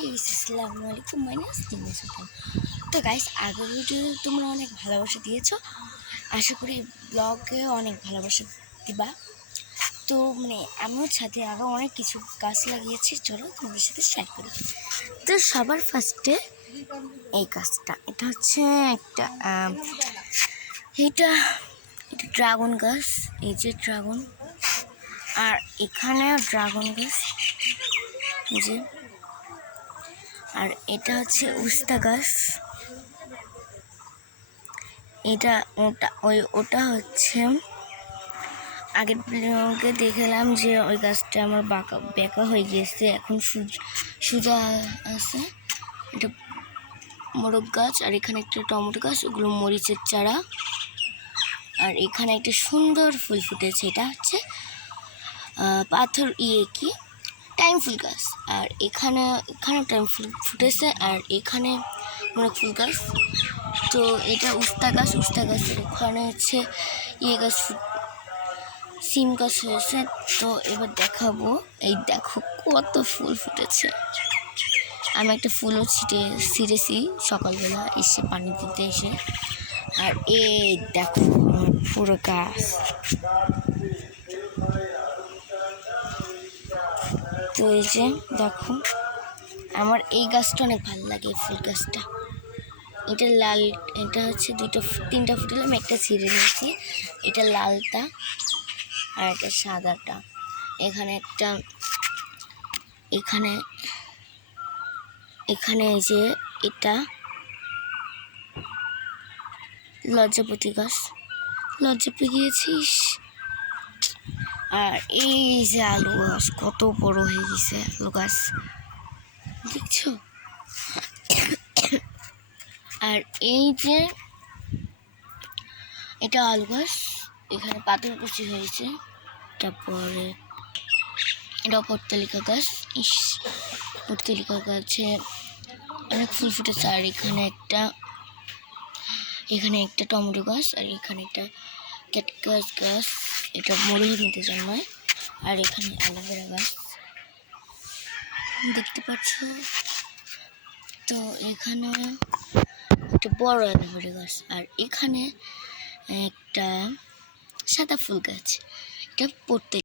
Guys আসসালামু আলাইকুম minus দিনে সুলতান। তো গাইস আগের ভিডিও তোমরা অনেক ভালোবাসা দিয়েছো, আশা করি ব্লগে অনেক ভালোবাসা দিবা। তো আমিও ছাদে আরও অনেক কিছু গাছ লাগিয়েছি, চলো তোমাদের সাথে শেয়ার করি। তো সবার ফার্স্টে এই গাছটা, এটা হচ্ছে একটা এটা ড্রাগন গাছ, এই যে ড্রাগন, আর এখানে ড্রাগন গাছ এই যে, আর এটা হচ্ছে উস্তা গাছ, এটা ওটা হচ্ছে আগের ব্লগে দেখলাম যে ওই গাছটা আমার বেঁকা হয়ে গিয়েছে, এখন সোজা আছে। এটা মোরগ গাছ, আর এখানে একটা টমেটো গাছ, ওগুলো মরিচের চারা, আর এখানে একটা সুন্দর ফুল ফুটেছে, এটা হচ্ছে পাথর কি টাইম ফুল গাছ, আর এখানে টাইম ফুল ফুটেছে, আর এখানে অনেক ফুল গাছ। তো এটা উস্তা গাছের ওখানে হচ্ছে গাছ, সিম গাছ হয়েছে। তো এবার দেখাবো, এই দেখো কত ফুল ফুটেছে। আমি একটা ফুলও ছিঁড়েছি সকালবেলা এসে পানি দিতে এসে। আর এই দেখো আমার পুরো গাছ। তো এই যে দেখো, আমার এই গাছটা অনেক ভালো লাগে, ফুল গাছটা। এটা লাল, এটা হচ্ছে তিনটা ফুটেলাম, একটা ছিঁড়ে নিয়েছি। এটা লালটা আর একটা সাদাটা। এখানে একটা, এখানে এই যে এটা লজ্জাপতি গাছ, লজ্জা পেয়ে গিয়েছিস। আর এই যে আলু গাছ, কত বড় হয়ে গেছে আলু গাছ, দেখছো। আর এই যে এটা আলু গাছ, এখানে পাথর কুচি হয়েছে। তারপরে এটা পর্তালিকা গাছ, পর্তালিকা গাছে অনেক ফুল ফুটেছে। আর এখানে একটা টমেটো গাছ, আর এখানে একটা ক্যাকটাস গাছ, এটা মরুভূমিতে জন্মায়। আর এখানে অ্যালোভেরা গাছ দেখতে পাচ্ছ। তো এখানে একটা বড় অ্যালোভেরা গাছ, আর এখানে একটা সাদা ফুল গাছ, এটা